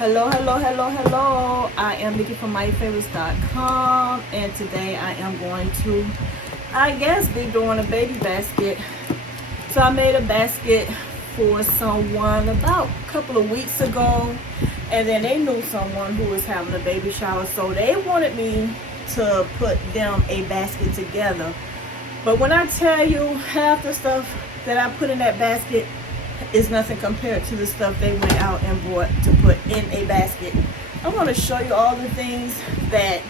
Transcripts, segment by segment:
Hello. I am Nikki from MyeFavors.com, and today I am going to, I guess, be doing a baby basket. So I made a basket for someone about a couple of weeks ago, and then they knew someone who was having a baby shower, so they wanted me to put them a basket together. But when I tell you, half the stuff that I put in that basket is nothing compared to the stuff they went out and bought to put in a basket. I want to show you all the things that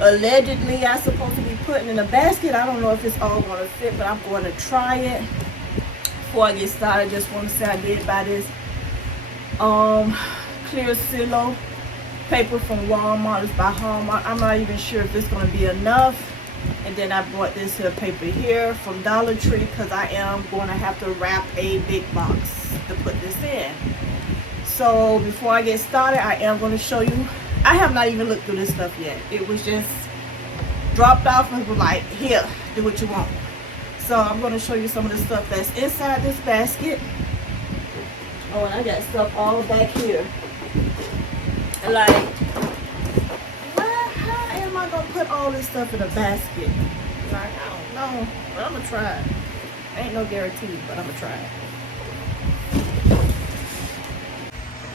allegedly I'm supposed to be putting in a basket. I don't know if it's all going to fit, but I'm going to try it. Before I get started, I just want to say I did buy this clear silo paper from Walmart. It's by Hallmark. I'm not even sure if it's going to be enough. And then I bought this here paper here from Dollar Tree because I am going to have to wrap a big box to put this in. So before I get started, I am going to show you. I have not even looked through this stuff yet. It was just dropped off and was like, here, do what you want. So I'm going to show you some of the stuff that's inside this basket. Oh, and I got stuff all back here. Like, I'm gonna put all this stuff in a basket. Like, I don't know, but I'm gonna try it. Ain't no guarantee, but I'm gonna try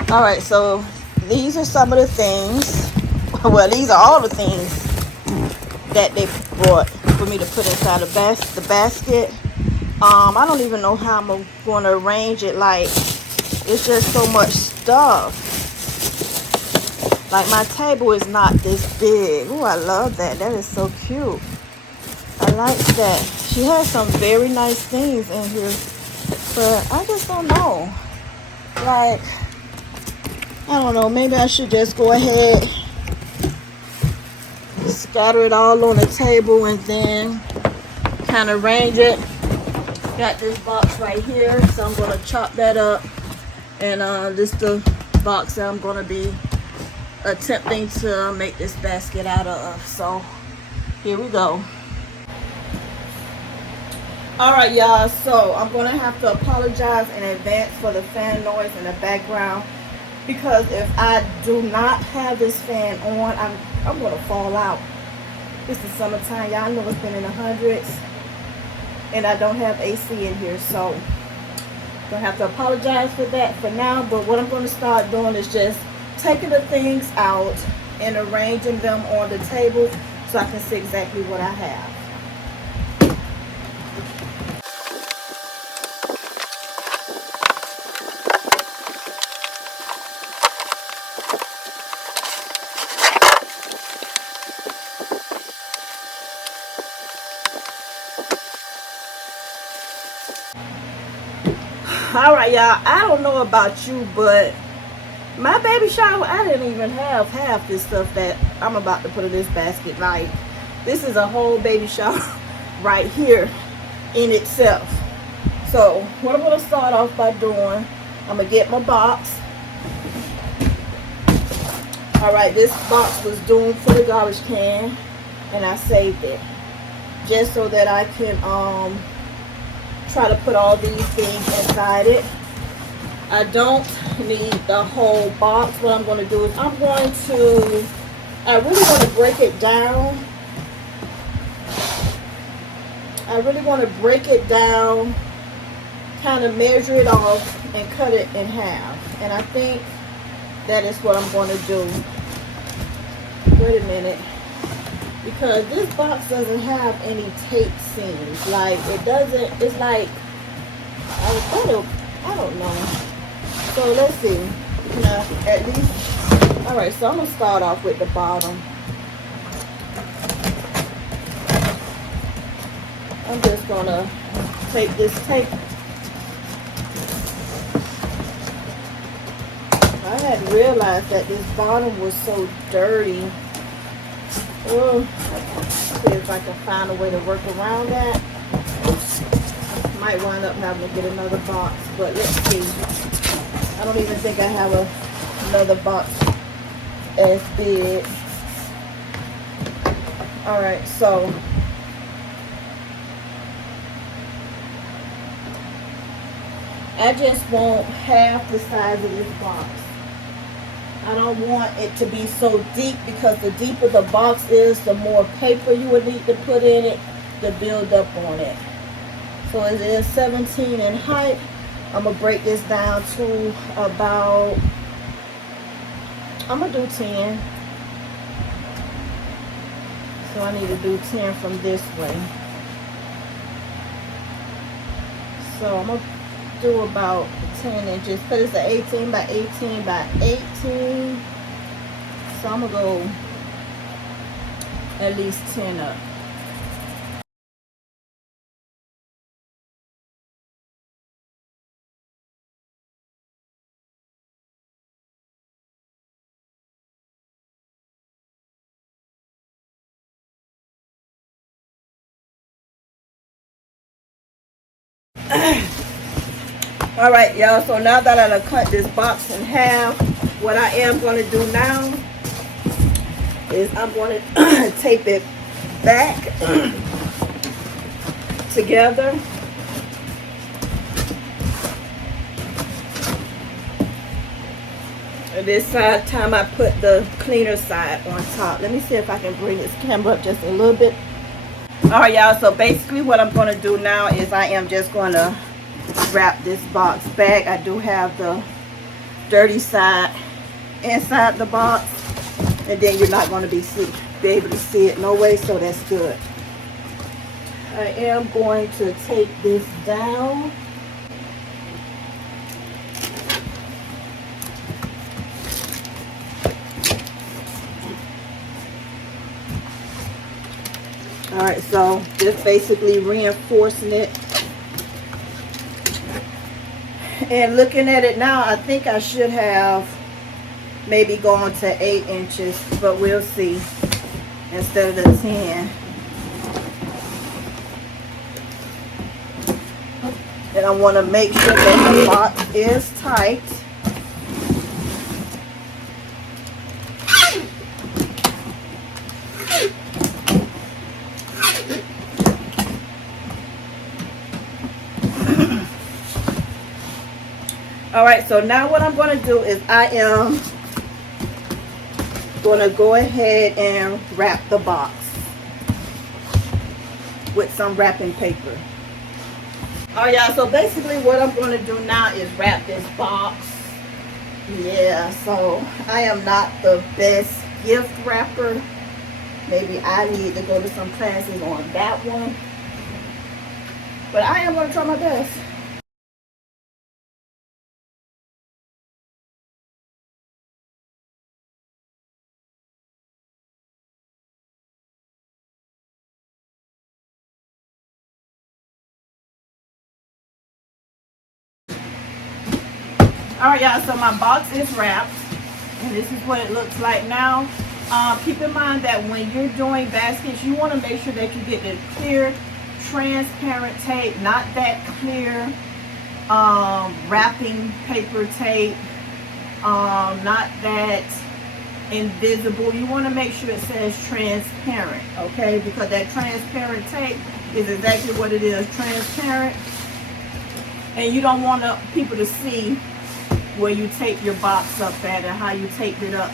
it. Alright, so these are some of the things. Well, these are all the things that they bought for me to put inside the basket. I don't even know how I'm gonna arrange it. Like, it's just so much stuff. Like, my table is not this big. Ooh, I love that. That is so cute. I like that. She has some very nice things in here. But I just don't know. Like, I don't know. Maybe I should just go ahead, scatter it all on the table, and then kind of arrange it. Got this box right here. So I'm going to chop that up. And this is the box that I'm going to be attempting to make this basket out of. So here we go. Alright, y'all, so I'm gonna have to apologize in advance for the fan noise in the background, because if I do not have this fan on, I'm gonna fall out. This is summertime, y'all know it's been in the hundreds, and I don't have AC in here, so I'm gonna have to apologize for that for now. But what I'm gonna start doing is just taking the things out and arranging them on the table so I can see exactly what I have. Alright, y'all, I don't know about you, but my baby shower, I didn't even have half this stuff that I'm about to put in this basket. Like, this is a whole baby shower right here in itself. So what I'm going to start off by doing, I'm going to get my box. Alright, this box was doomed for the garbage can, and I saved it just so that I can try to put all these things inside it. I don't need the whole box. What I'm going to do is I really want to break it down. I really want to break it down, kind of measure it off and cut it in half. And I think that is what I'm going to do. Wait a minute. Because this box doesn't have any tape seams. Like, it doesn't, it's like, I don't know. So let's see. Now, at least, alright, so I'm going to start off with the bottom. I'm just going to take this tape. I hadn't realized that this bottom was so dirty. Oh, see if I can find a way to work around that. Might wind up having to get another box, but let's see. I don't even think I have another box as big. Alright, so I just want half the size of this box. I don't want it to be so deep, because the deeper the box is, the more paper you would need to put in it to build up on it. So it is 17 in height. I'm going to break this down to about, I'm going to do 10. So I need to do 10 from this way. So I'm going to do about 10 inches, because it's an 18 by 18 by 18. So I'm going to go at least 10 up. All right, y'all, so now that I cut this box in half, what I am going to do now is I'm going to tape it back together. And this time I put the cleaner side on top. Let me see if I can bring this camera up just a little bit. All right, y'all, so basically what I'm going to do now is I am just going to wrap this box back. I do have the dirty side inside the box, and then you're not going to be able to see it no way, so that's good. I am going to take this down. All right, so just basically reinforcing it. And looking at it now, I think I should have maybe gone to 8 inches, but we'll see, instead of the 10. And I want to make sure that the box is tight. All right, so now what I'm going to do is I am going to go ahead and wrap the box with some wrapping paper. All right, y'all, so basically what I'm going to do now is wrap this box. Yeah, so I am not the best gift wrapper. Maybe I need to go to some classes on that one. But I am going to try my best. All right, y'all, so my box is wrapped, and this is what it looks like now. Keep in mind that when you're doing baskets, you want to make sure that you get the clear, transparent tape, not that clear wrapping paper tape, not that invisible. You want to make sure it says transparent, okay? Because that transparent tape is exactly what it is, transparent. And you don't want people to see where you tape your box up at and how you taped it up,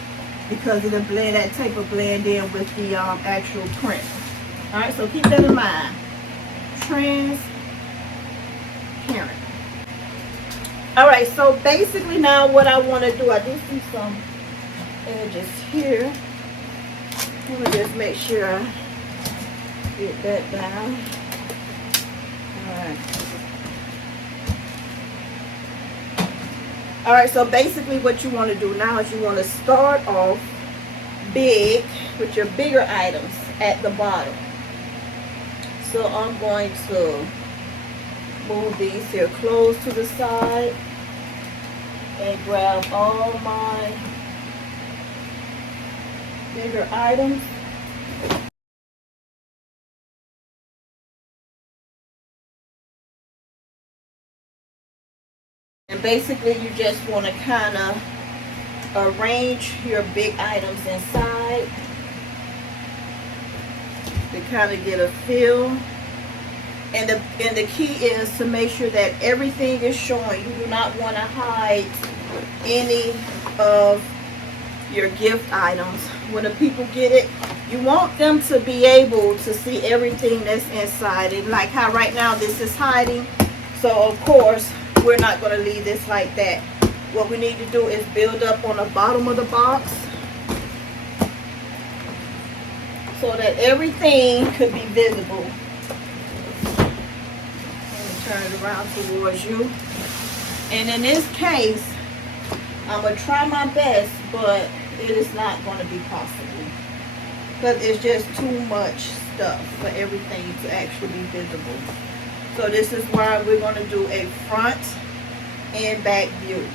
because it'll blend, that tape will blend in with the actual print. All right, so keep that in mind. Transparent. All right, so basically now what I want to do, I do see some edges here. Let me just make sure I get that down. All right. All right, so basically what you want to do now is you want to start off big with your bigger items at the bottom. So I'm going to move these here close to the side and grab all my bigger items. And basically you just want to kind of arrange your big items inside to kind of get a feel. And the key is to make sure that everything is showing. You do not want to hide any of your gift items. When the people get it, you want them to be able to see everything that's inside. And like how right now this is hiding, so of course we're not going to leave this like that. What we need to do is build up on the bottom of the box so that everything could be visible. Let me turn it around towards you. And in this case, I'm going to try my best, but it is not going to be possible. Because it's just too much stuff for everything to actually be visible. So this is why we're going to do a front and back view.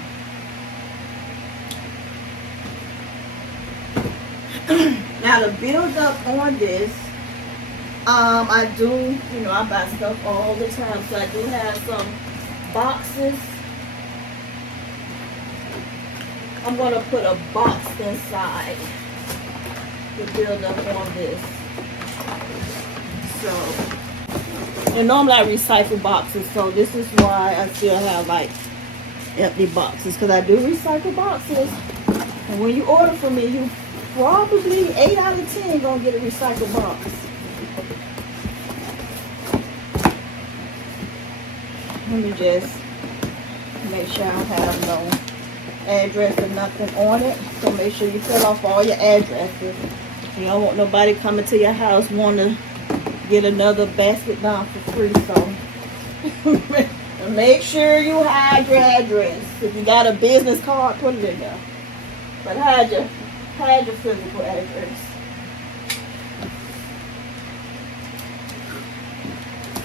Now to build up on this, I do, you know, I buy stuff all the time. So I do have some boxes. I'm going to put a box inside to build up on this. So, and normally I recycle boxes, so this is why I still have like empty boxes, because I do recycle boxes. And when you order from me, you probably 8 out of 10 gonna get a recycled box. Let me just make sure I don't have no address or nothing on it. So make sure you fill off all your addresses. You don't want nobody coming to your house wanting to get another basket down for free. So make sure you hide your address. If you got a business card, put it in there. But hide your physical address.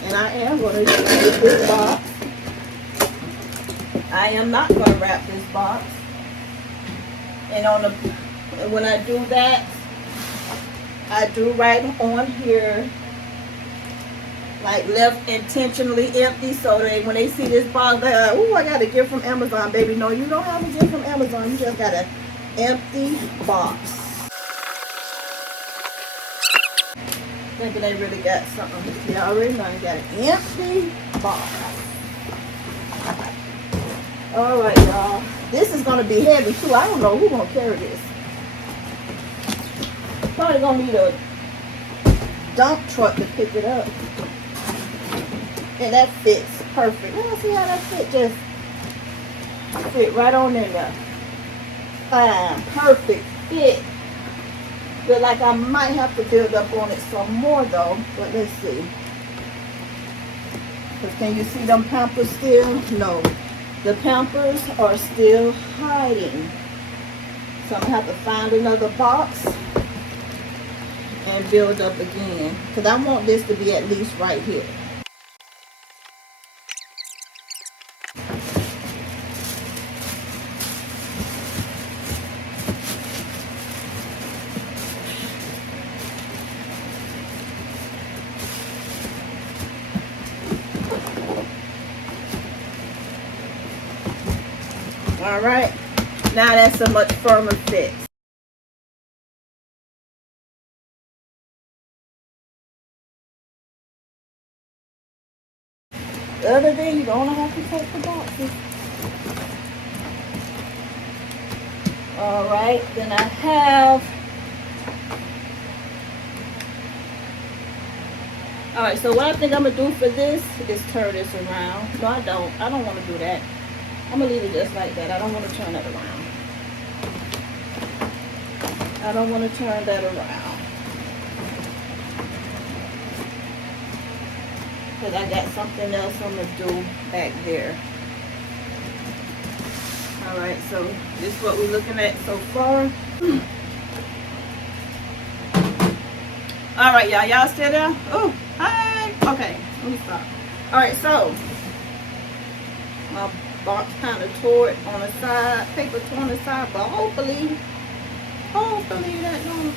And I am going to get this box. I am not going to wrap this box. And when I do that, I do write on here, like left intentionally empty, so that when they see this box, they're like, "Ooh, I got a gift from Amazon, baby." No, you don't have a gift from Amazon. You just got an empty box. Thinking they really got something. Yeah, I already know you got an empty box. All right, y'all. This is gonna be heavy too. I don't know who's gonna carry this. Probably gonna need a dump truck to pick it up. And that fits perfect. Let's see how that fit. Just fit right on in there. Fine, perfect fit. But like I might have to build up on it some more though. But let's see. Because can you see them Pampers still? No. The Pampers are still hiding. So I'm going to have to find another box and build up again. Because I want this to be at least right here. All right, now that's a much firmer fit. The other day, you don't have to take the boxes. All right, then I have. All right, so what I think I'm gonna do for this is turn this around. No, I don't. I don't want to do that. I'm going to leave it just like that. I don't want to turn that around. I don't want to turn that around. Because I got something else I'm going to do back there. Alright, so this is what we're looking at so far. Alright, y'all. Y'all still there? Oh, hi. Okay, let me stop. Alright, so my box kind of tore it on the side, paper tore on the side, but hopefully that don't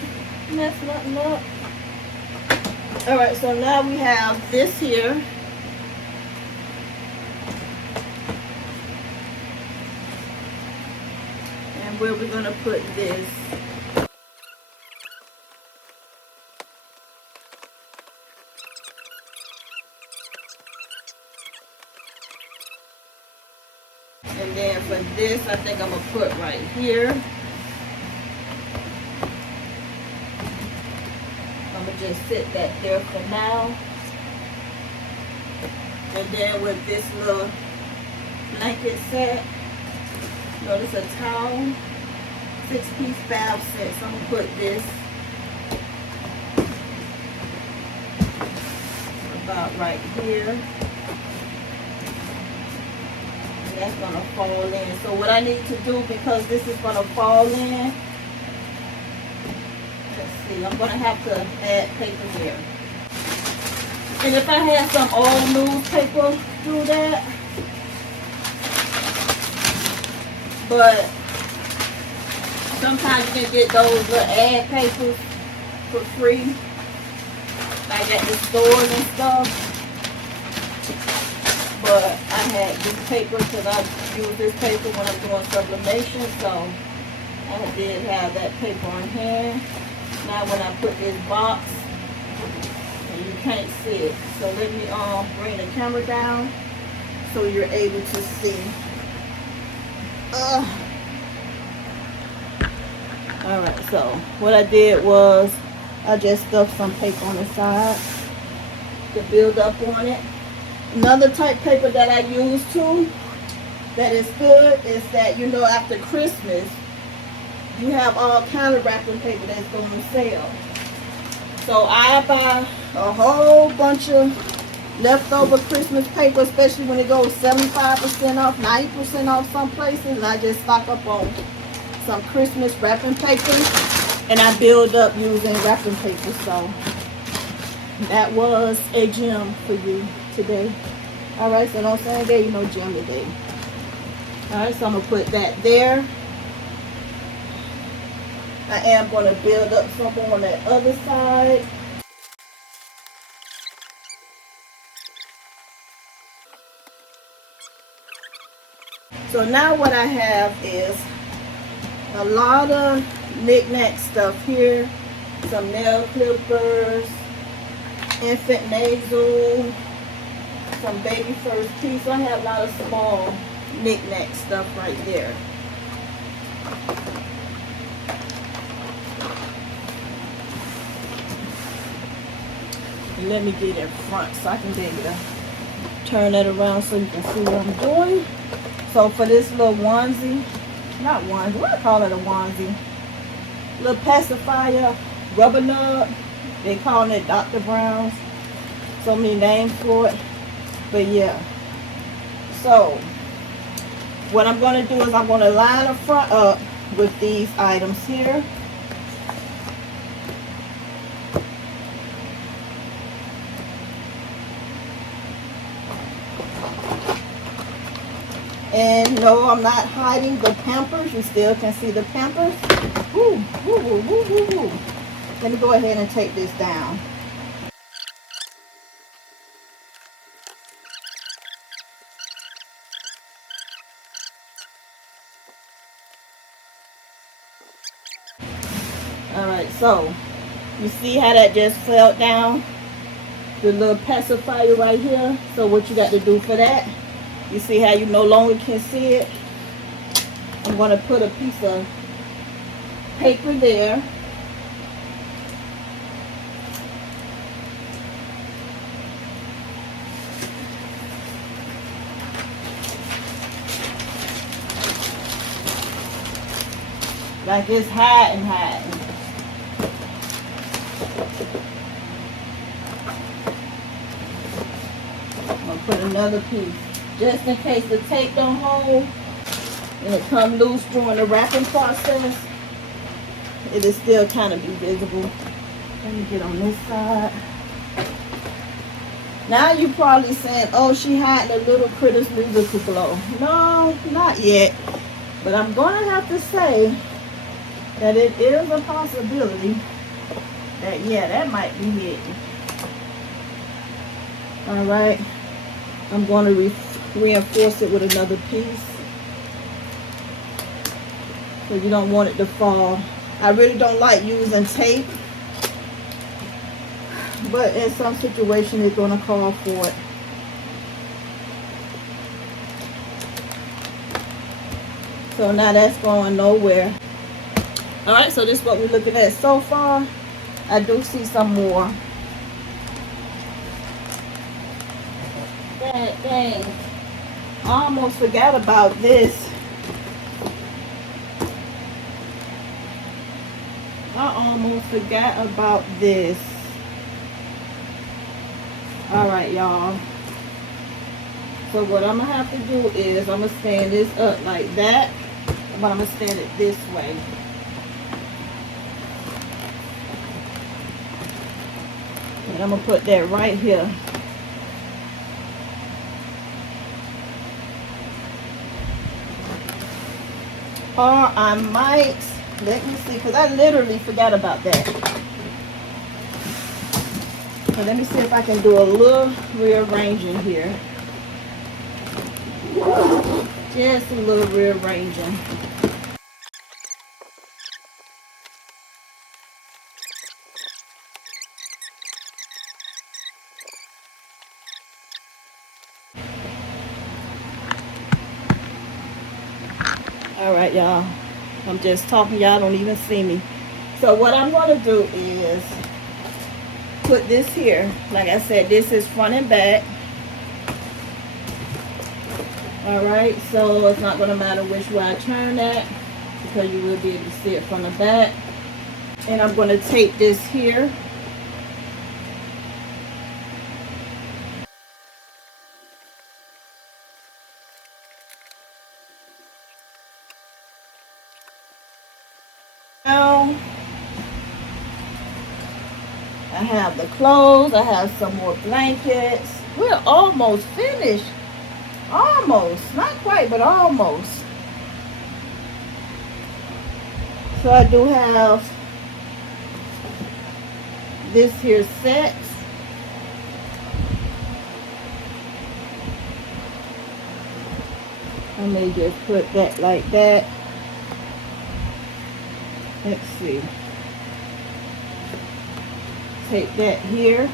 mess nothing up. Alright, so now we have this here. And where we're going to put this. And then for this, I think I'm going to put right here. just sit back there for now. And then with this little blanket set, notice a towel, 6-piece bath set. So I'm gonna put this about right here. And that's gonna fall in. So what I need to do, because this is gonna fall in, let's see, I'm gonna have to add paper here. And if I had some old newspaper, do that. But sometimes you can get those little ad papers for free, like at the stores and stuff. But I had this paper because I use this paper when I'm doing sublimation, so I did have that paper on hand. Now when I put this box, and you can't see it, so let me bring the camera down so you're able to see. Alright, so what I did was I just stuffed some paper on the side to build up on it. Another type paper that I use too that is good is that, you know, after Christmas you have all kind of wrapping paper that's going to sell. So I buy a whole bunch of leftover Christmas paper, especially when it goes 75% off, 90% off some places, and I just stock up on some Christmas wrapping paper, and I build up using wrapping paper. So that was a gem for you today. Alright, so don't say there, you know, gem today. Alright, so I'm going to put that there. I am going to build up some on that other side. So now what I have is a lot of knick-knack stuff here. Some nail clippers, infant nasal, some baby first piece. So I have a lot of small knick-knack stuff right there. And let me get in front so I can be able to turn that around so you can see what I'm doing. So for this little onesie, not onesie, what I call it, a onesie, little pacifier rubber nub, they call it Dr. Brown's, so many names for it, but yeah. So what I'm going to do is I'm going to line the front up with these items here. And no, I'm not hiding the Pampers. You still can see the Pampers. Ooh, ooh, ooh, ooh, ooh, ooh. Let me go ahead and take this down. Alright, so you see how that just fell down? The little pacifier right here. So what you got to do for that? You see how you no longer can see it? I'm going to put a piece of paper there. Like it's hiding. I'm going to put another piece. Just in case the tape don't hold and it come loose during the wrapping process, it is still kind of be visible. Let me get on this side. Now you're probably saying, oh, she hiding the little critters musical glow. No, not yet. But I'm going to have to say that it is a possibility that, yeah, that might be it. Alright. I'm going to reinforce it with another piece, so you don't want it to fall. I really don't like using tape, but in some situation it's going to call for it. So now that's going nowhere. Alright, so this is what we're looking at so far. I do see some more. Dang. I almost forgot about this. I almost forgot about this. Alright, y'all. So what I'm going to have to do is I'm going to stand this up like that. But I'm going to stand it this way. And I'm going to put that right here. Or I might, let me see, because I literally forgot about that. So let me see if I can do a little rearranging here. Just a little rearranging. Alright, y'all. I'm just talking. Y'all don't even see me. So what I'm going to do is put this here. Like I said, this is front and back. Alright, so it's not going to matter which way I turn that, because you will be able to see it from the back. And I'm going to tape this here. Now, I have the clothes. I have some more blankets. We're almost finished. Almost. Not quite, but almost. So I do have this here set. I may just put that like that. Let's see. Take that here.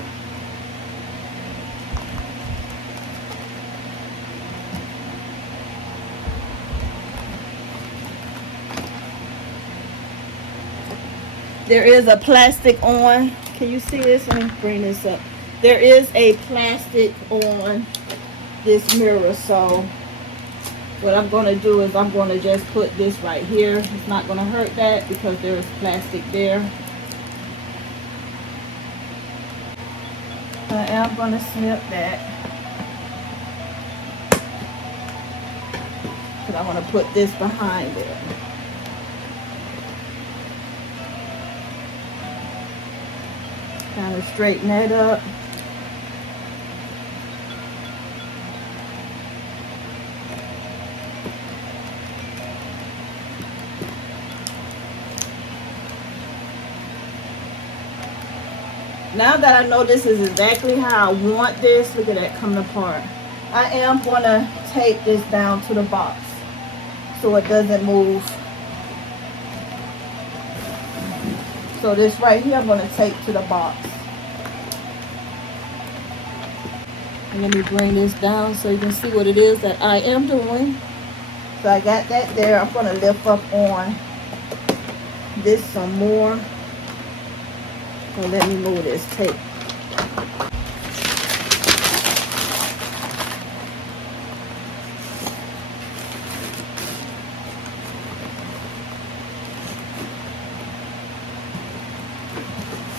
There is a plastic on. Can you see this? Let me bring this up. There is a plastic on this mirror, so what I'm going to do is I'm going to just put this right here. It's not going to hurt that because there is plastic there. I am going to snip that, because I want to put this behind it. Kind of straighten that up. Now that I know this is exactly how I want this, look at that coming apart. I am going to tape this down to the box so it doesn't move. So this right here I'm going to tape to the box. And let me bring this down so you can see what it is that I am doing. So I got that there. I'm going to lift up on this some more. So let me move this tape.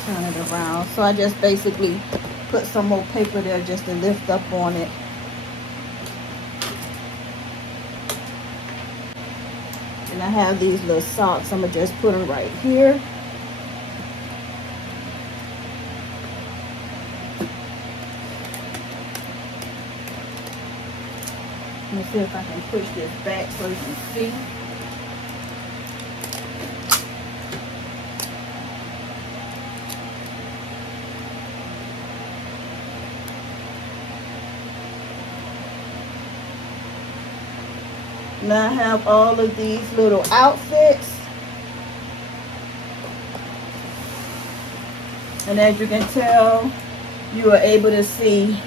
Turn it around. So I just basically put some more paper there just to lift up on it. And I have these little socks. I'm going to just put them right here. Let me see if I can push this back so you can see. Now I have all of these little outfits. And as you can tell, you are able to see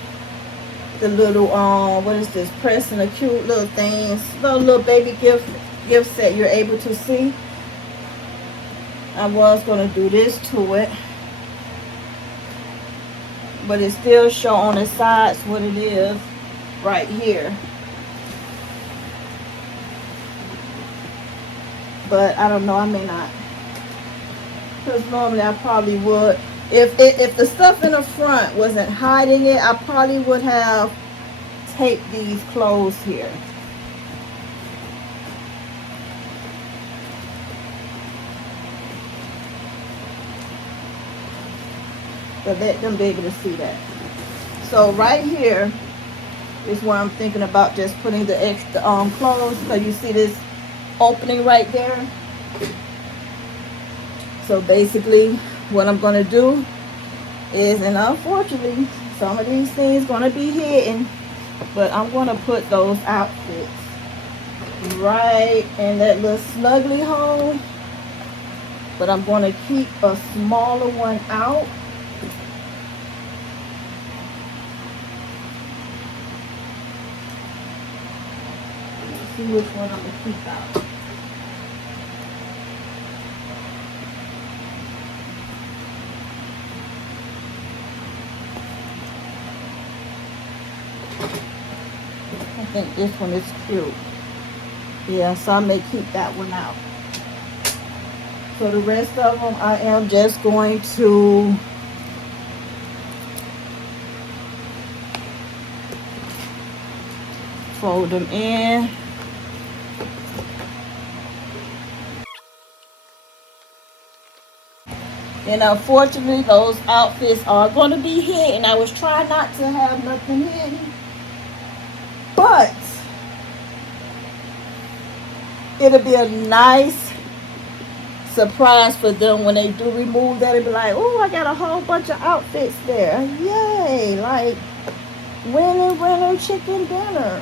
the little what is this, press and the cute little things, little baby gift set you're able to see. I was going to do this to it, but it still show on the sides what it is right here. But I don't know, I may not, because normally I probably would. If the stuff in the front wasn't hiding it, I probably would have taped these closed here. But let them be able to see that. So right here is where I'm thinking about just putting the extra clothes, because you see this opening right there. So basically what I'm going to do is, and unfortunately some of these things going to be hidden, but I'm going to put those outfits right in that little snuggly hole, but I'm going to keep a smaller one out. Let's see which one I'm going to keep out. I think this one is cute. Yeah, so I may keep that one out. So the rest of them I am just going to fold them in. And unfortunately those outfits are going to be hidden. I was trying not to have nothing hidden, but it'll be a nice surprise for them when they do remove that. It'll be like, oh, I got a whole bunch of outfits there. Yay, like winner chicken dinner.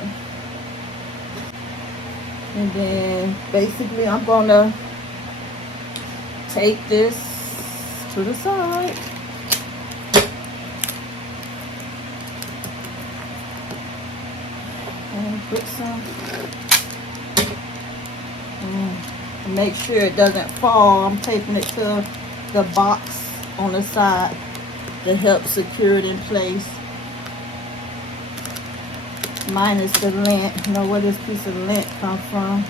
And then basically I'm gonna take this to the side. And put some, make sure it doesn't fall. I'm taping it to the box on the side to help secure it in place. Minus the lint. You know where this piece of lint come from.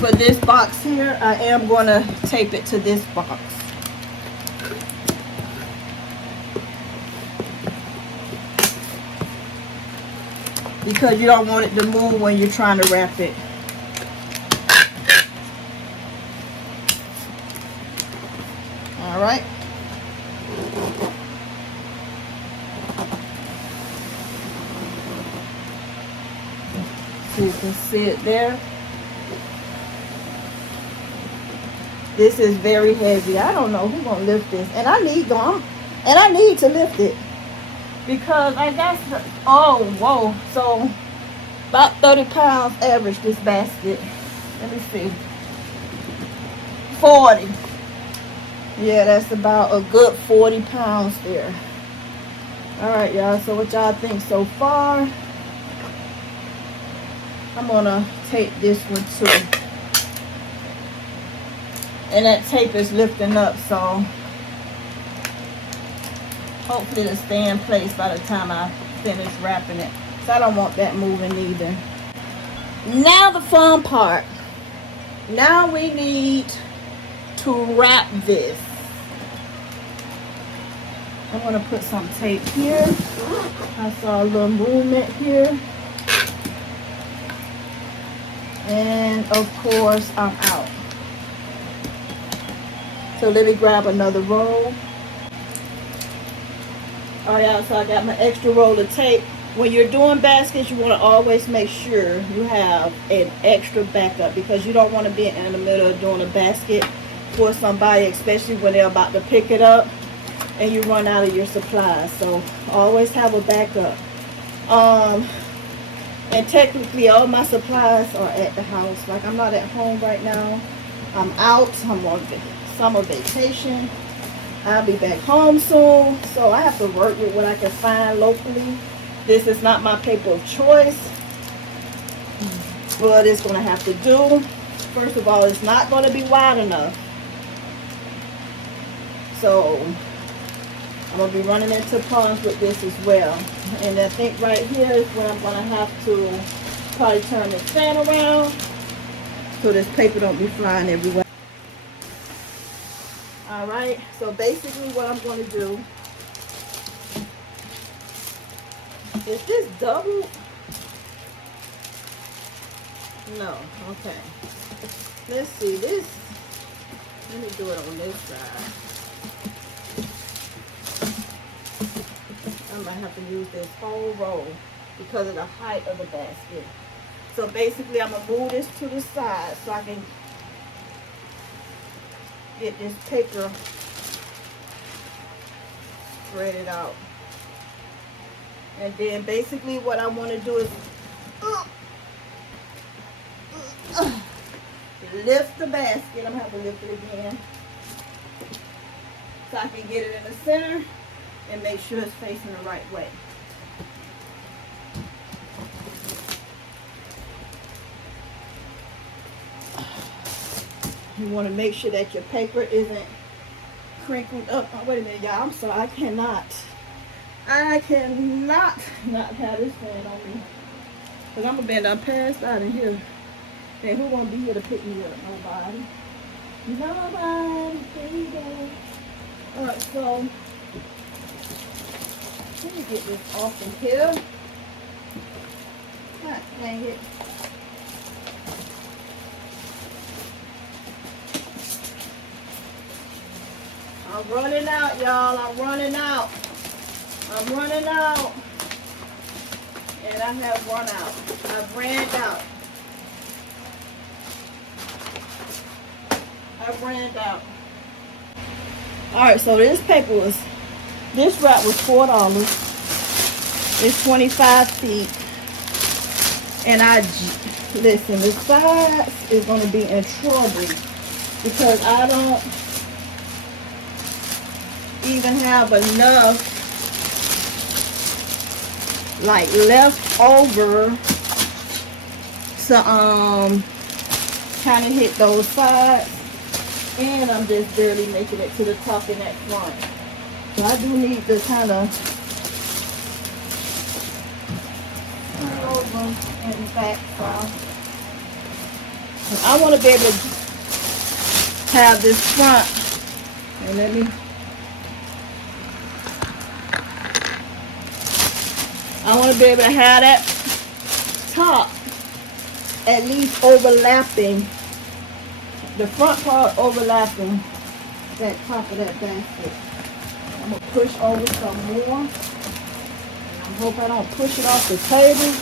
For this box here, I am going to tape it to this box. Because you don't want it to move when you're trying to wrap it. Alright. So you can see it there. This is very heavy. I don't know who's gonna lift this. And I need to lift it. Because I guess oh whoa. So about 30 pounds average this basket. Let me see. 40. Yeah, that's about a good 40 pounds there. Alright, y'all. So what y'all think so far? I'm gonna tape this one too. And that tape is lifting up, so hopefully it'll stay in place by the time I finish wrapping it. So I don't want that moving either. Now the fun part. Now we need to wrap this. I'm going to put some tape here. I saw a little movement here. And of course I'm out. So let me grab another roll. Alright, so I got my extra roll of tape. When you're doing baskets, you want to always make sure you have an extra backup, because you don't want to be in the middle of doing a basket for somebody, especially when they're about to pick it up and you run out of your supplies. So always have a backup. And technically all my supplies are at the house. Like, I'm not at home right now. I'm out. I'm on summer vacation. I'll be back home soon, so I have to work with what I can find locally. This is not my paper of choice, but it's going to have to do. First of all, it's not going to be wide enough. So I'm going to be running into problems with this as well. And I think right here is where I'm going to have to probably turn this fan around so this paper don't be flying everywhere. Alright, so basically what I'm going to do is this double? No, okay. Let's see this. Let me do it on this side. I might have to use this whole roll because of the height of the basket. So basically I'm going to move this to the side so I can get this paper spread it out. And then basically what I want to do is lift the basket. I'm going to have to lift it again so I can get it in the center and make sure it's facing the right way. You want to make sure that your paper isn't crinkled up. Oh, wait a minute, y'all. I'm sorry. I cannot not have this fan on me. Because I'm going to bend up past out of here. And who won't be here to pick me up? Nobody. Nobody. There you go. Alright, so let me get this off in here. God dang it. I'm running out, y'all. I'm running out. I'm running out. And I have run out. I've ran out. I've ran out. Alright, so this wrap was $4. It's 25 feet. And listen, the sides is going to be in trouble because I don't even have enough like left over to kind of hit those sides, and I'm just barely making it to the top in that front. So I do need to kind of turn over and back side. I want to be able to have this front, and I want to be able to have that top at least overlapping, the front part overlapping that top of that basket. I'm going to push over some more. And I hope I don't push it off the table.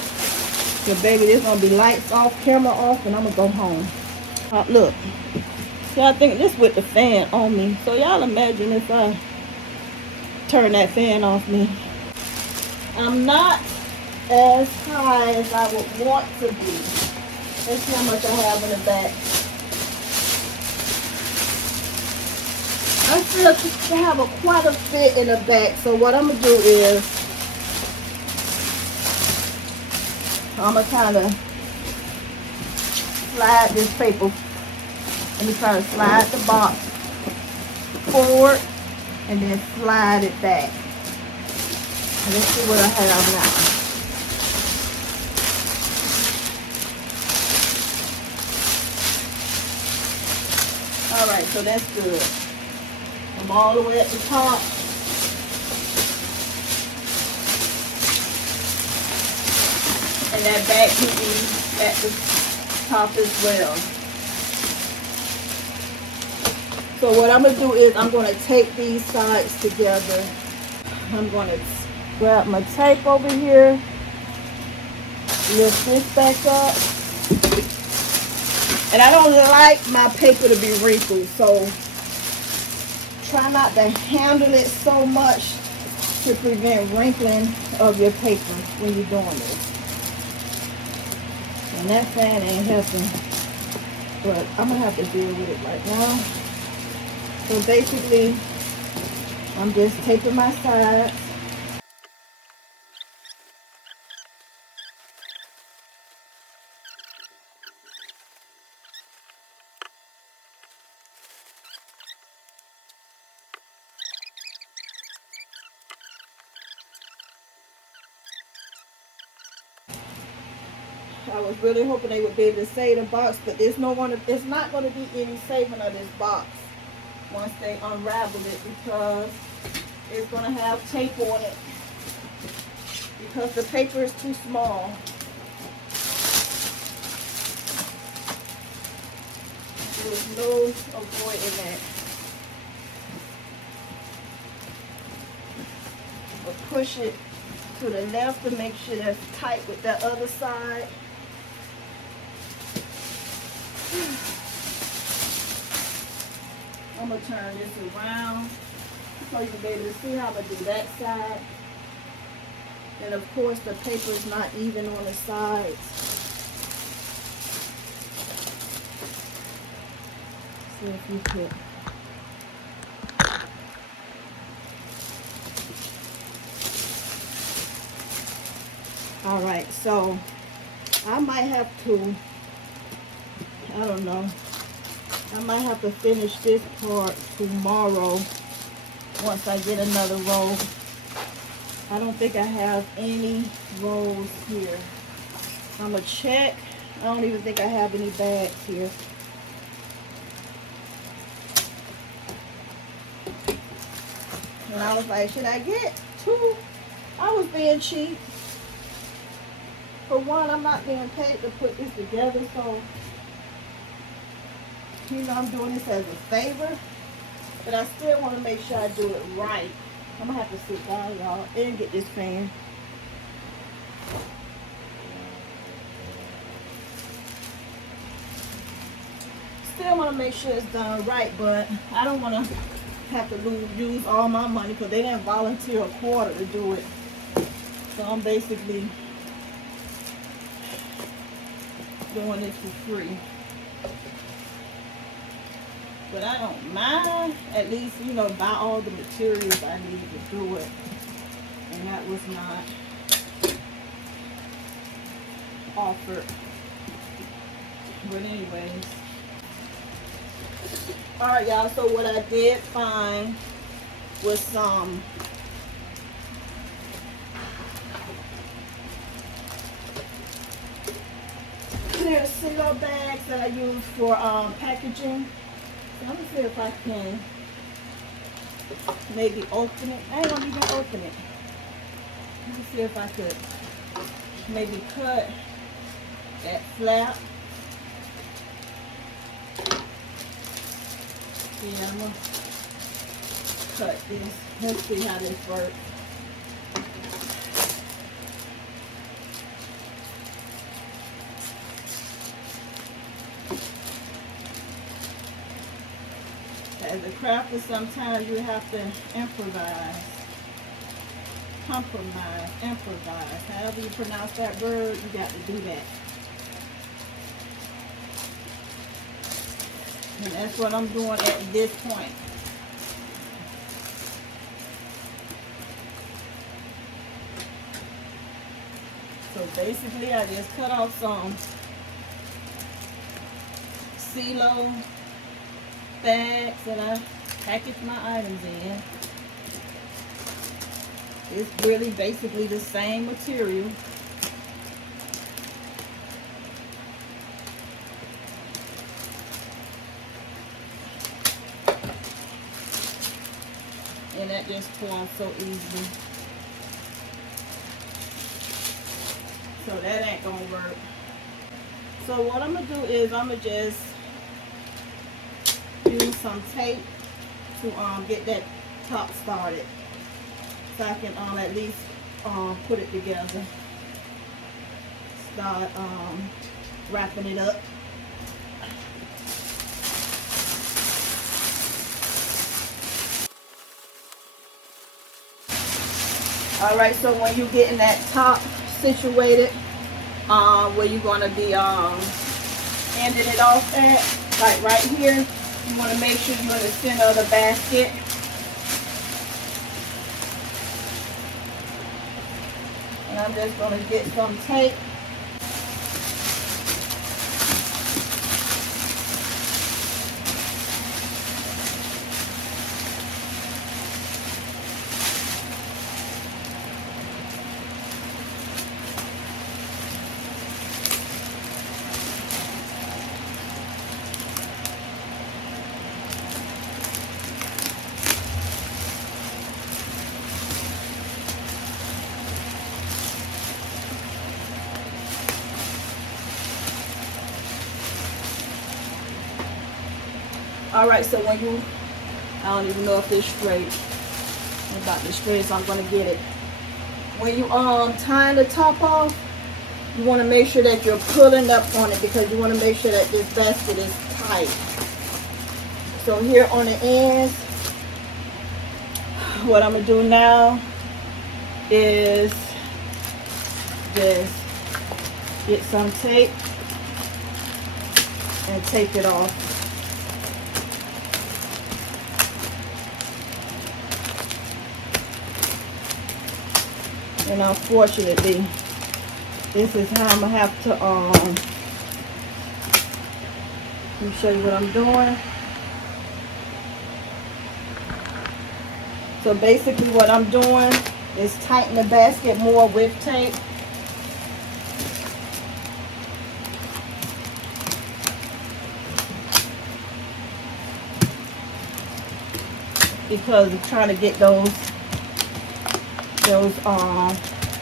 So baby, this going to be lights off, camera off, and I'm going to go home. Look. See, I think this with the fan on me. So y'all imagine if I turn that fan off me. I'm not as high as I would want to be. Let's see how much I have in the back. I still have quite a bit in the back. So what I'm going to do is I'm going to kind of slide this paper. Let me try to slide the box forward and then slide it back. And let's see what I have now. Alright, so that's good. I'm all the way at the top. And that back can be at the top as well. So what I'm going to do is I'm going to tape these sides together. I'm going to grab my tape over here, lift this back up. And I don't like my paper to be wrinkled, so try not to handle it so much to prevent wrinkling of your paper when you're doing this. And that fan ain't helping, but I'm going to have to deal with it right now. So basically, I'm just taping my sides. I was really hoping they would be able to save the box, but there's not going to be any saving of this box once they unravel it, because it's going to have tape on it because the paper is too small. There's no avoiding that. But push it to the left to make sure that's tight with that other side. I'm going to turn this around so you can be able to see how I'm going to do that side. And of course the paper is not even on the sides. See if you could. All right, so I might have to, I don't know, I might have to finish this part tomorrow once I get another roll. I don't think I have any rolls here. I'm gonna check. I don't even think I have any bags here. And I was like, should I get two? I was being cheap. For one, I'm not being paid to put this together, so you know I'm doing this as a favor. But I still want to make sure I do it right. I'm gonna have to sit down, y'all, and get this fan. Still want to make sure it's done right, but I don't want to have to use all my money because they didn't volunteer a quarter to do it. So I'm basically doing this for free. But I don't mind, at least, you know, buy all the materials I need to do it. And that was not offered. But anyways. Alright, y'all, so what I did find was some clear single bags that I use for packaging. So I'm gonna see if I can maybe open it. I ain't gonna even open it. Let me see if I could maybe cut that flap. Yeah, I'm gonna cut this. Let's see how this works. As a crafter, sometimes you have to improvise, compromise, improvise. However you pronounce that word, you got to do that. And that's what I'm doing at this point. So basically, I just cut off some CeeLo bags that I package my items in. It's really basically the same material. And that just forms so easily. So that ain't gonna work. So what I'm gonna do is I'm gonna just use some tape to get that top started, so I can at least put it together. Start wrapping it up. All right, so when you're getting that top situated, where you're going to be ending it off at, like right here, you want to make sure you're in the center of the basket. And I'm just going to get some tape. All right, so when you, I don't even know if it's straight. It's about this straight, so I'm gonna get it. When you tying the top off, you want to make sure that you're pulling up on it because you want to make sure that this basket is tight. So here on the ends, what I'm gonna do now is just get some tape and take it off. And unfortunately, this is how I'm gonna have to let me show you what I'm doing. So basically what I'm doing is tighten the basket more with tape. Because I'm trying to get those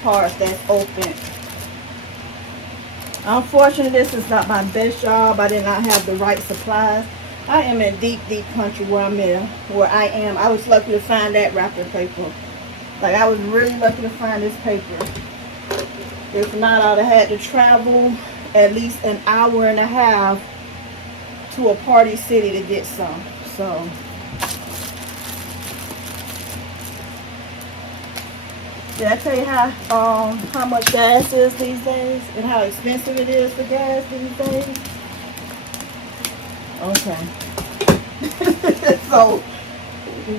parts that's open. Unfortunately, this is not my best job. I did not have the right supplies. I am in deep country where I am. I was lucky to find that wrapping paper. Like, I was really lucky to find this paper. If not, I would have had to travel at least an hour and a half to a party city to get some. So did I tell you how much gas is these days and how expensive it is for gas these days? Okay. So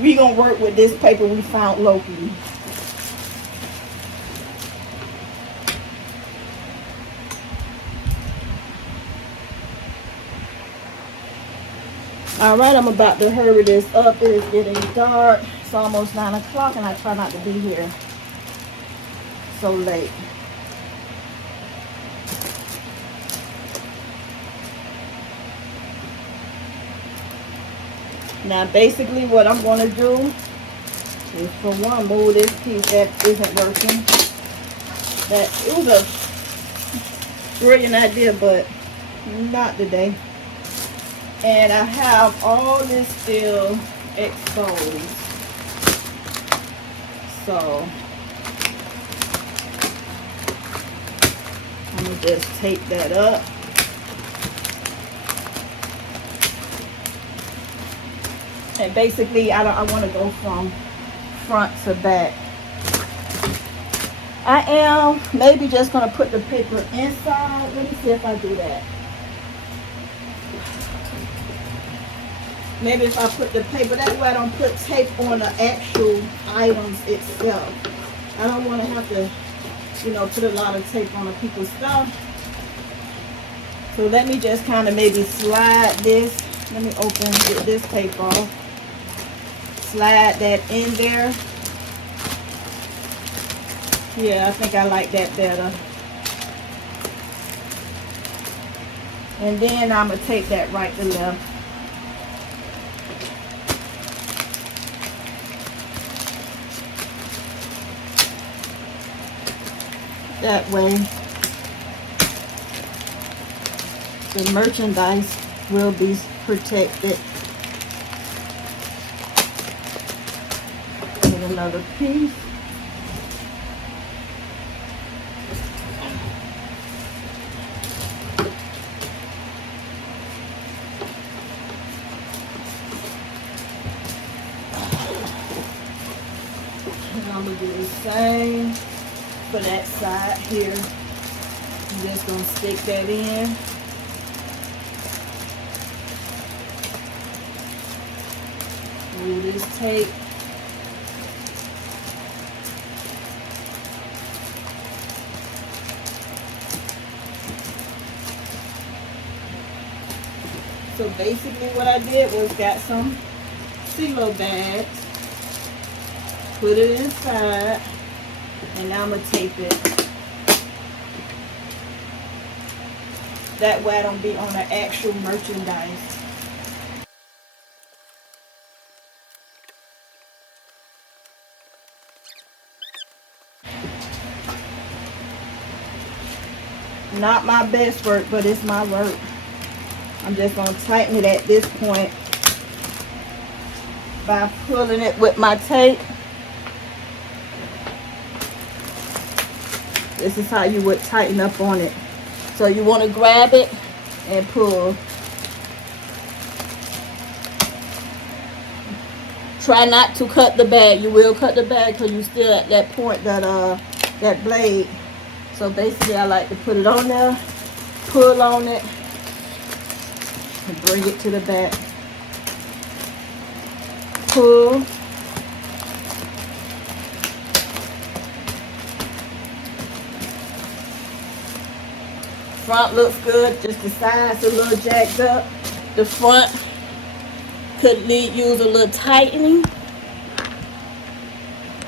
we gonna work with this paper we found locally. All right, I'm about to hurry this up. It is getting dark. It's almost 9 o'clock and I try not to be here so late. Now basically what I'm going to do is, for one, move this piece that isn't working. It was a brilliant idea, but not today. And I have all this still exposed. So I'm going to just tape that up. And basically, I want to go from front to back. I am maybe just going to put the paper inside. Let me see if I do that. Maybe if I put the paper, that way I don't put tape on the actual items itself. I don't want to have to, put a lot of tape on the people's stuff. So let me just kind of maybe slide this. Let me get this tape off. Slide that in there. Yeah, I think I like that better. And then I'm going to take that right to left. That way the merchandise will be protected. Get another piece. And I'm going to do the same for that side here. I'm just going to stick that in. Move this tape. So basically what I did was got some CeeLo bags, put it inside, and now I'm going to tape it. That way I don't be on the actual merchandise. Not my best work, but it's my work. I'm just going to tighten it at this point by pulling it with my tape. This is how you would tighten up on it. So you want to grab it and pull. Try not to cut the bag. You will cut the bag because you're still at that point that blade. So basically I like to put it on there, pull on it, and bring it to the back. Pull. Front looks good, just the sides a little jacked up. The front could use a little tightening.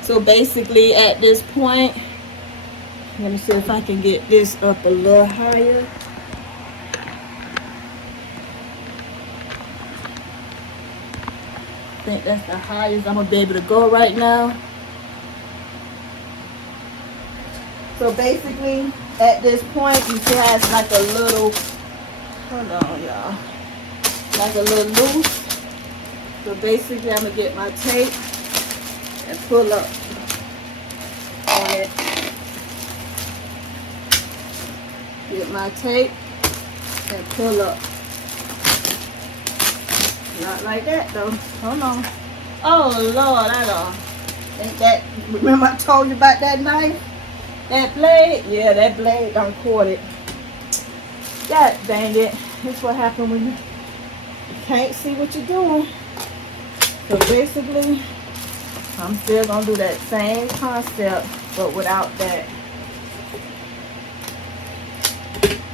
So basically at this point, let me see if I can get this up a little higher. I think that's the highest I'm gonna be able to go right now. So basically at this point you see how it's like a little, hold on y'all, like a little loose. So basically I'm gonna get my tape and pull up on it. Get my tape and pull up. Not like that though. Hold on. Oh Lord, I don't think that. Remember I told you about that knife? That blade? Yeah, that blade done caught it. God dang it. That's what happened when you can't see what you're doing. So basically, I'm still gonna do that same concept, but without that.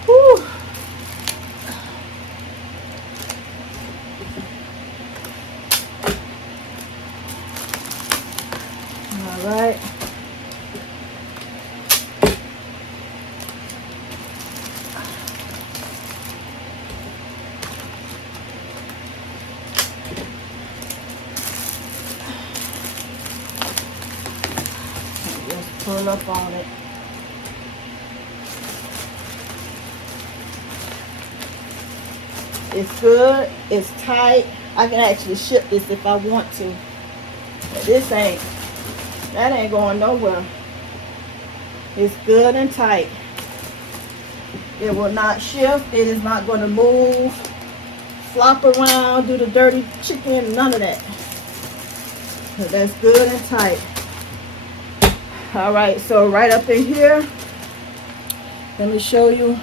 Whew. All right. Just pull up on it. It's good. It's tight. I can actually ship this if I want to. But that ain't going nowhere. It's good and tight. It will not shift. It is not going to move, flop around, do the dirty chicken, none of that. So that's good and tight. All right, so right up in here, let me show you.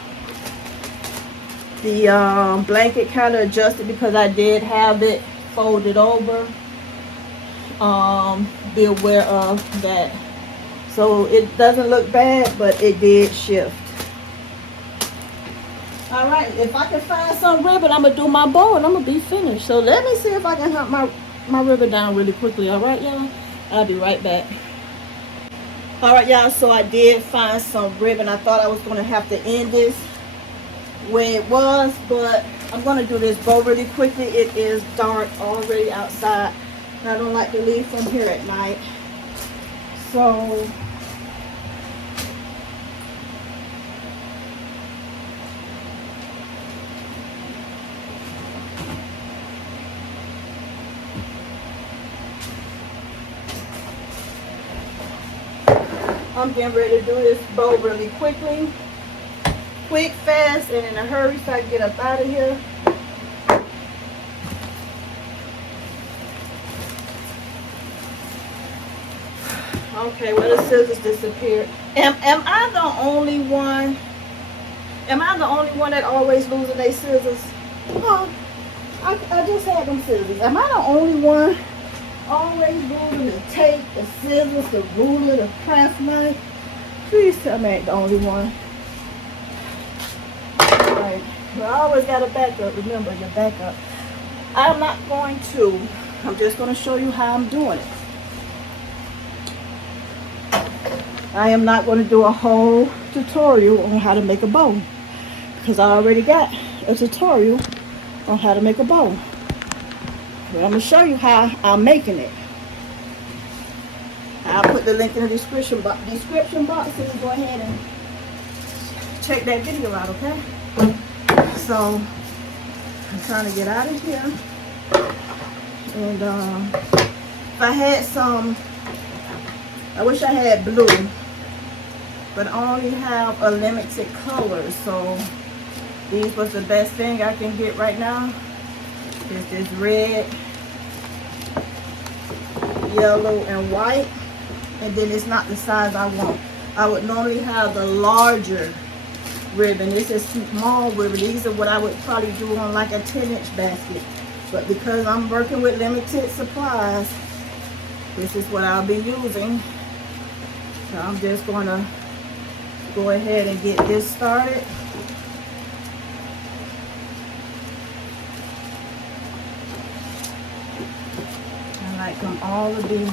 The blanket kind of adjusted because I did have it folded over. Be aware of that. So it doesn't look bad, but it did shift. All right, if I can find some ribbon, I'm gonna do my bow and I'm gonna be finished. So let me see if I can hunt my ribbon down really quickly. All right, y'all, I'll be right back. All right, y'all, so I did find some ribbon. I thought I was gonna have to end this where it was, but I'm gonna do this bow really quickly. It is dark already outside. I don't like to leave from here at night. So I'm getting ready to do this bow really quickly. Quick, fast, and in a hurry so I can get up out of here. Okay, well the scissors disappeared. Am I the only one? Am I the only one that always losing their scissors? No, I just had them scissors. Am I the only one always losing the tape, the scissors, the ruler, the craft knife? Please tell me I ain't the only one. Right. But I always got a backup. Remember your backup. I'm not going to. I'm just going to show you how I'm doing it. I am not going to do a whole tutorial on how to make a bow because I already got a tutorial on how to make a bow. But I'm going to show you how I'm making it. I'll put the link in the description box so you can go ahead and check that video out, okay? So I'm trying to get out of here And if I had some, I wish I had blue, but I only have a limited color, so these was the best thing I can get right now. Is this red, yellow, and white, and then it's not the size I want. I would normally have the larger ribbon. This is small ribbon. These are what I would probably do on like a 10-inch basket, but because I'm working with limited supplies, this is what I'll be using. So I'm just going to go ahead and get this started. I like them all to be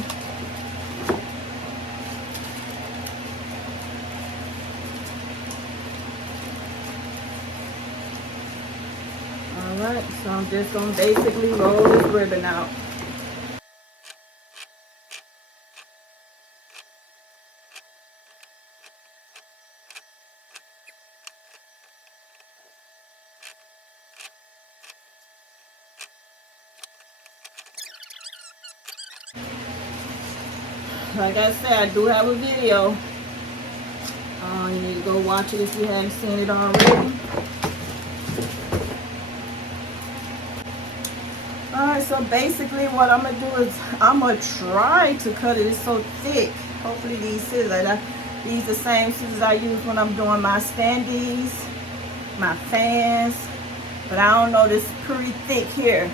alright, so I'm just going to basically roll this ribbon out. Like I said, I do have a video. You need to go watch it if you haven't seen it already. Alright, so basically what I'm going to do is I'm going to try to cut it. It's so thick. Hopefully these scissors, these the same scissors I use when I'm doing my standees, my fans. But I don't know, this is pretty thick here.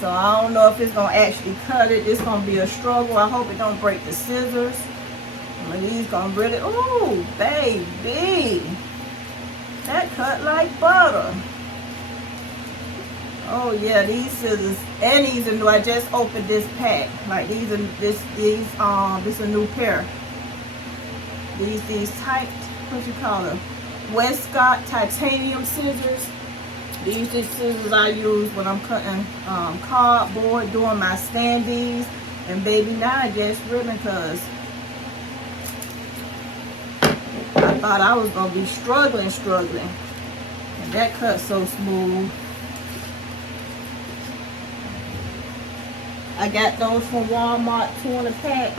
So I don't know if it's going to actually cut it. It's going to be a struggle. I hope it don't break the scissors. And these going to really, oh, baby. That cut like butter. Oh yeah, these scissors. And these are new. I just opened this pack. Like these are, this is a new pair. These tight, what you call them? Westcott titanium scissors. These are scissors I use when I'm cutting cardboard, doing my standees, and baby, now I just ribbon because I thought I was gonna be struggling, and that cut so smooth. I got those from Walmart, 2 in a pack,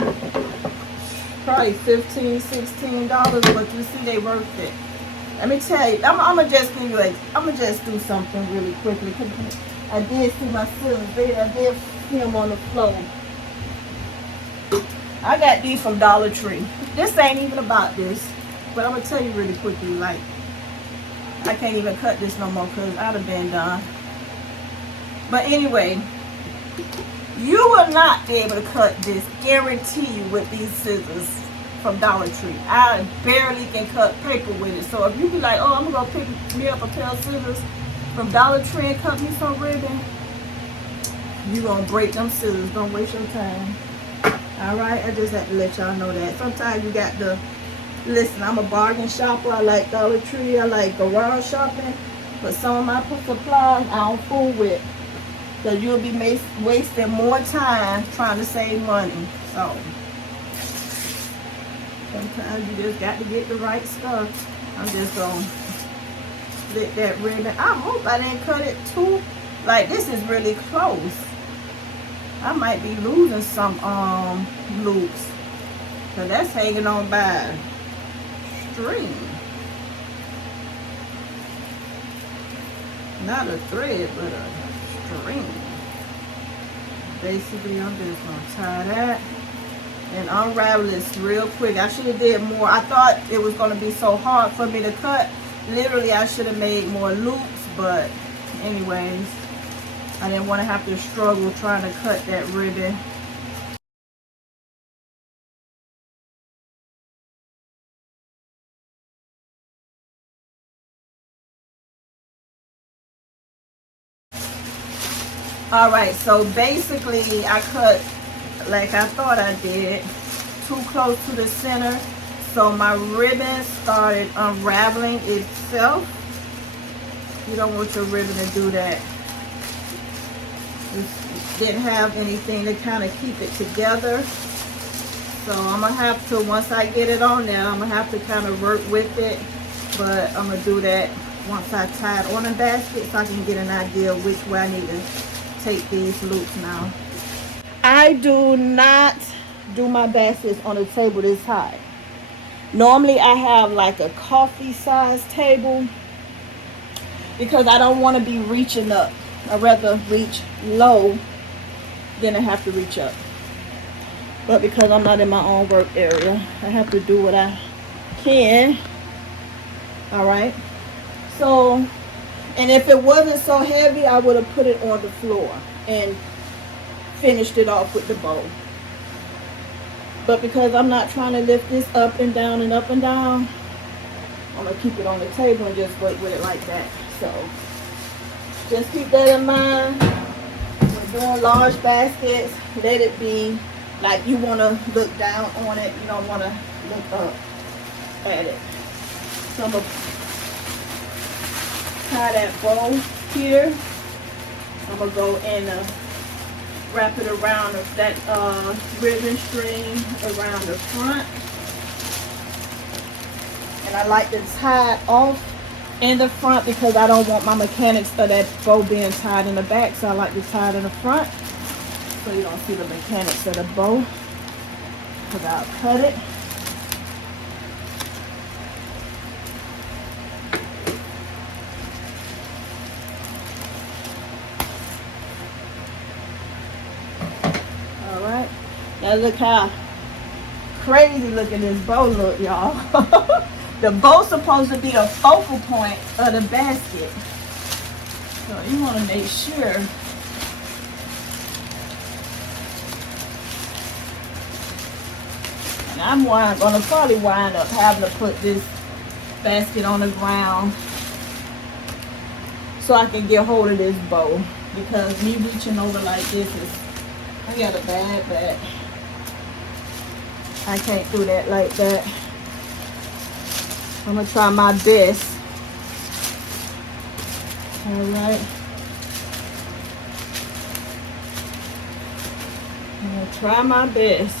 probably $15, $16, but you see they worth it. Let me tell you, I'm gonna just give you I'm gonna just do something really quickly. I did see my scissors, I did see them on the floor. I got these from Dollar Tree. This ain't even about this, but I'm gonna tell you really quickly, like, I can't even cut this no more because I'd have been done. But anyway, you will not be able to cut this, guarantee you, with these scissors from Dollar Tree. I barely can cut paper with it. So if you be like, oh, I'm gonna go pick me up a pair of scissors from Dollar Tree and cut me some ribbon, you gonna break them scissors. Don't waste your time. Alright, I just have to let y'all know that. Sometimes you got to listen. I'm a bargain shopper. I like Dollar Tree. I like garage shopping. But some of my supplies I don't fool with. So you'll be wasting more time trying to save money. So sometimes you just got to get the right stuff. I'm just going to split that ribbon. I hope I didn't cut it too. Like, this is really close. I might be losing some loops. So that's hanging on by string. Not a thread, but a string. Basically, I'm just going to tie that and unravel this real quick. I should have did more. I thought it was going to be so hard for me to cut. Literally, I should have made more loops, but anyways, I didn't want to have to struggle trying to cut that ribbon. Alright, so basically I cut like I thought I did, too close to the center, so my ribbon started unraveling itself. You don't want your ribbon to do that. It didn't have anything to kind of keep it together, so I'm gonna have to, once I get it on there, I'm gonna have to kind of work with it, but I'm gonna do that once I tie it on the basket so I can get an idea of which way I need to take these loose now. I do not do my baskets on a table this high. Normally I have like a coffee size table because I don't want to be reaching up. I'd rather reach low than I have to reach up. But because I'm not in my own work area, I have to do what I can. Alright. So, and if it wasn't so heavy, I would have put it on the floor and finished it off with the bow. But because I'm not trying to lift this up and down and up and down, I'm going to keep it on the table and just work with it like that. So, just keep that in mind. When doing large baskets, let it be like you want to look down on it. You don't want to look up at it. So I'm going to tie that bow here. I'm going to go and wrap it around that ribbon string around the front. And I like to tie it off in the front because I don't want my mechanics of that bow being tied in the back. So I like to tie it in the front so you don't see the mechanics of the bow. Because I'll cut it. Alright. Now look how crazy looking this bow look, y'all. The bow's supposed to be the focal point of the basket. So you want to make sure and I'm going to probably wind up having to put this basket on the ground so I can get hold of this bow, because me reaching over like this is, I got a bad back. I can't do that like that. I'm going to try my best. Alright. I'm going to try my best.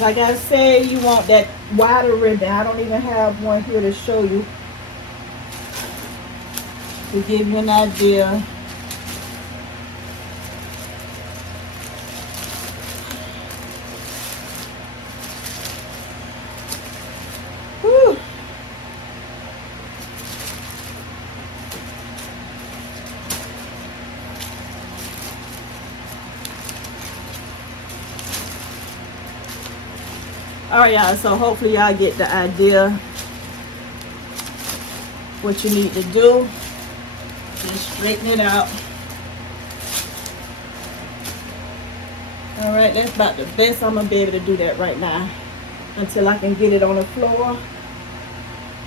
Like I say, you want that wider ribbon. I don't even have one here to show you, to give you an idea. Whew. Alright, y'all, so hopefully y'all get the idea what you need to do. Just straighten it out. Alright, that's about the best I'm going to be able to do that right now until I can get it on the floor.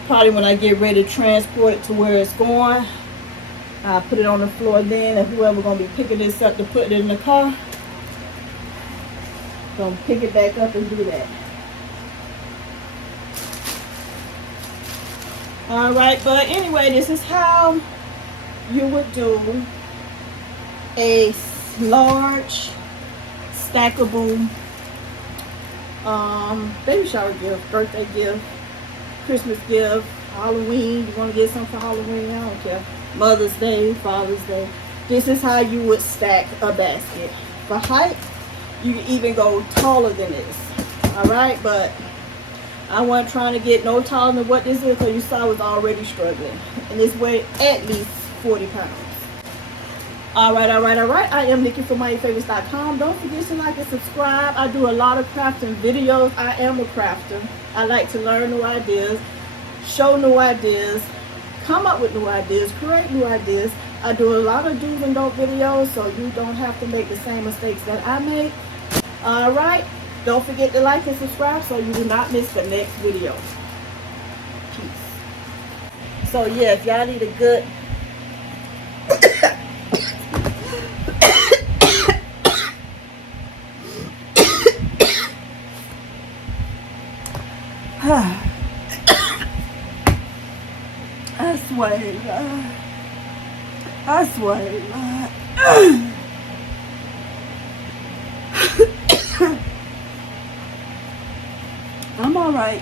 Probably when I get ready to transport it to where it's going, I'll put it on the floor then, and whoever's going to be picking this up to put it in the car, going to pick it back up and do that. Alright, but anyway, this is how you would do a large stackable baby shower gift, birthday gift, Christmas gift, Halloween. You want to get something for Halloween? I don't care. Mother's Day, Father's Day. This is how you would stack a basket. For height, you can even go taller than this. Alright, but I wasn't trying to get no taller than what this is, because you saw I was already struggling. And this weighed at least 40 pounds. Alright. I am Nikki from MyeFavors.com. Don't forget to like and subscribe. I do a lot of crafting videos. I am a crafter. I like to learn new ideas, show new ideas, come up with new ideas, create new ideas. I do a lot of do's and don't videos, so you don't have to make the same mistakes that I make. Alright. Don't forget to like and subscribe so you do not miss the next video. Peace. So yeah, if y'all need a good I swear, I'm all right.